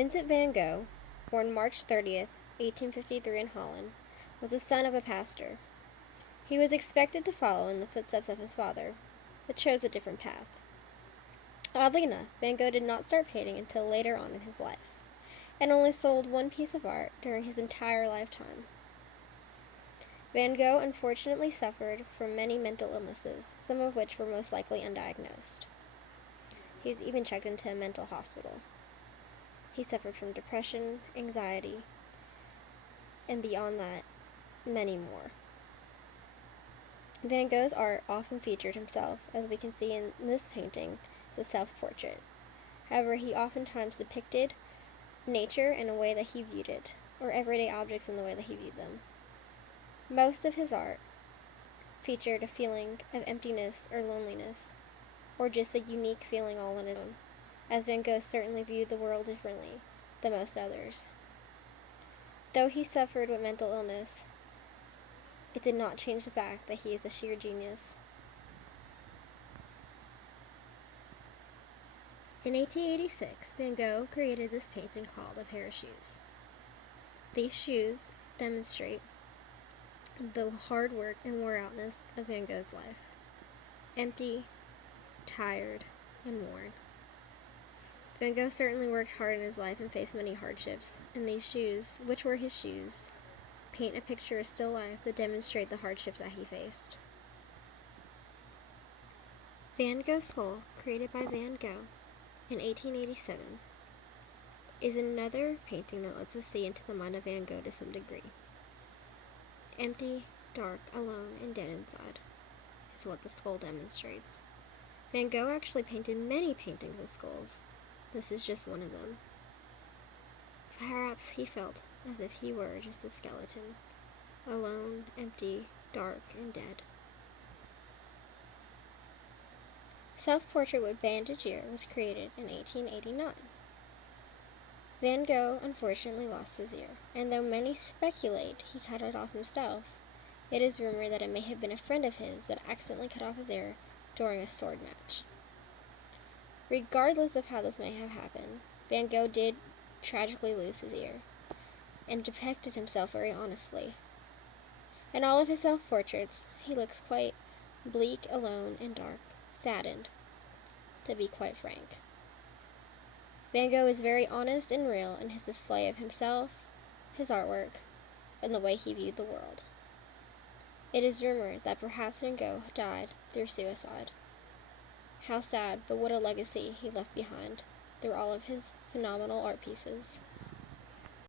Vincent van Gogh, born March 30th, 1853 in Holland, was the son of a pastor. He was expected to follow in the footsteps of his father, but chose a different path. Oddly enough, Van Gogh did not start painting until later on in his life, and only sold one piece of art during his entire lifetime. Van Gogh unfortunately suffered from many mental illnesses, some of which were most likely undiagnosed. He was even checked into a mental hospital. He suffered from depression, anxiety, and beyond that, many more. Van Gogh's art often featured himself, as we can see in this painting, as a self-portrait. However, he oftentimes depicted nature in a way that he viewed it, or everyday objects in the way that he viewed them. Most of his art featured a feeling of emptiness or loneliness, or just a unique feeling all on its own, as Van Gogh certainly viewed the world differently than most others. Though he suffered with mental illness, it did not change the fact that he is a sheer genius. In 1886, Van Gogh created this painting called A Pair of Shoes. These shoes demonstrate the hard work and wore-outness of Van Gogh's life. Empty, tired, and worn. Van Gogh certainly worked hard in his life and faced many hardships, and these shoes, which were his shoes, paint a picture of still life that demonstrate the hardships that he faced. Van Gogh's Skull, created by Van Gogh in 1887, is another painting that lets us see into the mind of Van Gogh to some degree. Empty, dark, alone, and dead inside is what the skull demonstrates. Van Gogh actually painted many paintings of skulls. This is just one of them. Perhaps he felt as if he were just a skeleton, alone, empty, dark, and dead. Self-Portrait with Bandaged Ear was created in 1889. Van Gogh unfortunately lost his ear, and though many speculate he cut it off himself, it is rumored that it may have been a friend of his that accidentally cut off his ear during a sword match. Regardless of how this may have happened, Van Gogh did tragically lose his ear, and depicted himself very honestly. In all of his self-portraits, he looks quite bleak, alone, and dark, saddened, to be quite frank. Van Gogh is very honest and real in his display of himself, his artwork, and the way he viewed the world. It is rumored that perhaps Van Gogh died through suicide. How sad, but what a legacy he left behind through all of his phenomenal art pieces.